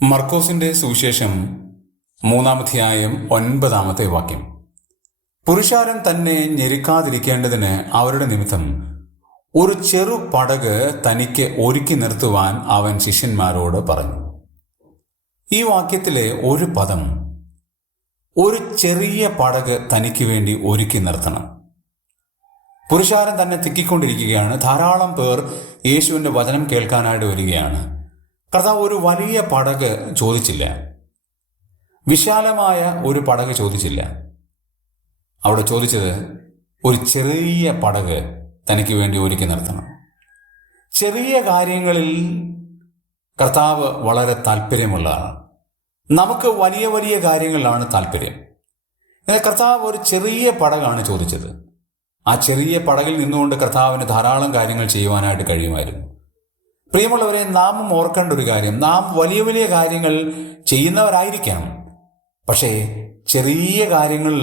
മർക്കോസിന്റെ സുവിശേഷം 3-ാം അധ്യായം 9-ാമത്തെ വാക്യം. പുരുഷാരം തന്നെ ഞെരുക്കാതിരിക്കേണ്ടതിന് അവരുടെ നിമിത്തം ഒരു ചെറു പടക് തനിക്ക് ഒരുക്കി നിർത്തുവാൻ അവൻ ശിഷ്യന്മാരോട് പറഞ്ഞു. ഈ വാക്യത്തിലെ ഒരു പദം ഒരു ചെറിയ പടക് തനിക്ക് വേണ്ടി ഒരുക്കി നിർത്തണം. പുരുഷാരം തന്നെ തിക്കിക്കൊണ്ടിരിക്കുകയാണ്. ധാരാളം പേർ യേശുവിൻ്റെ വചനം കേൾക്കാനായിട്ട് വരികയാണ്. കർത്താവ് ഒരു വലിയ പടക് ചോദിച്ചില്ല, വിശാലമായ ഒരു പടക് ചോദിച്ചില്ല. അവിടെ ചോദിച്ചത് ഒരു ചെറിയ പടക് തനിക്ക് വേണ്ടി ഒരുക്കി നിർത്തണം. ചെറിയ കാര്യങ്ങളിൽ കർത്താവ് വളരെ താല്പര്യമുള്ളതാണ്. നമുക്ക് വലിയ വലിയ കാര്യങ്ങളിലാണ് താല്പര്യം. എന്നാൽ കർത്താവ് ഒരു ചെറിയ പടകാണ് ചോദിച്ചത്. ആ ചെറിയ പടകിൽ നിന്നുകൊണ്ട് കർത്താവിന് ധാരാളം കാര്യങ്ങൾ ചെയ്യുവാനായിട്ട് കഴിയുമായിരുന്നു. പ്രിയമുള്ളവരെ, നാമും ഓർക്കേണ്ട ഒരു കാര്യം, നാം വലിയ വലിയ കാര്യങ്ങൾ ചെയ്യുന്നവരായിരിക്കാം. പക്ഷേ ചെറിയ കാര്യങ്ങൾ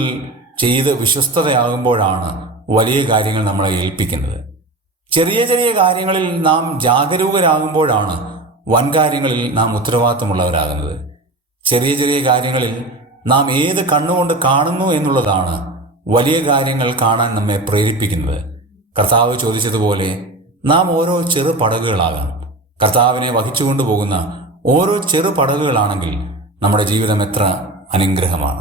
ചെയ്ത് വിശ്വസ്തതയാകുമ്പോഴാണ് വലിയ കാര്യങ്ങൾ നമ്മളെ ഏൽപ്പിക്കുന്നത്. ചെറിയ ചെറിയ കാര്യങ്ങളിൽ നാം ജാഗരൂകരാകുമ്പോഴാണ് വൻകാര്യങ്ങളിൽ നാം ഉത്തരവാദിത്തമുള്ളവരാകുന്നത്. ചെറിയ ചെറിയ കാര്യങ്ങളിൽ നാം ഏത് കണ്ണുകൊണ്ട് കാണുന്നു എന്നുള്ളതാണ് വലിയ കാര്യങ്ങൾ കാണാൻ നമ്മെ പ്രേരിപ്പിക്കുന്നത്. കർത്താവ് ചോദിച്ചതുപോലെ നാം ഓരോ ചെറു പടകുകളാകാം. കർത്താവിനെ വഹിച്ചുകൊണ്ടുപോകുന്ന ഓരോ ചെറു പടകുകളാണെങ്കിൽ നമ്മുടെ ജീവിതം എത്ര അനുഗ്രഹമാണ്.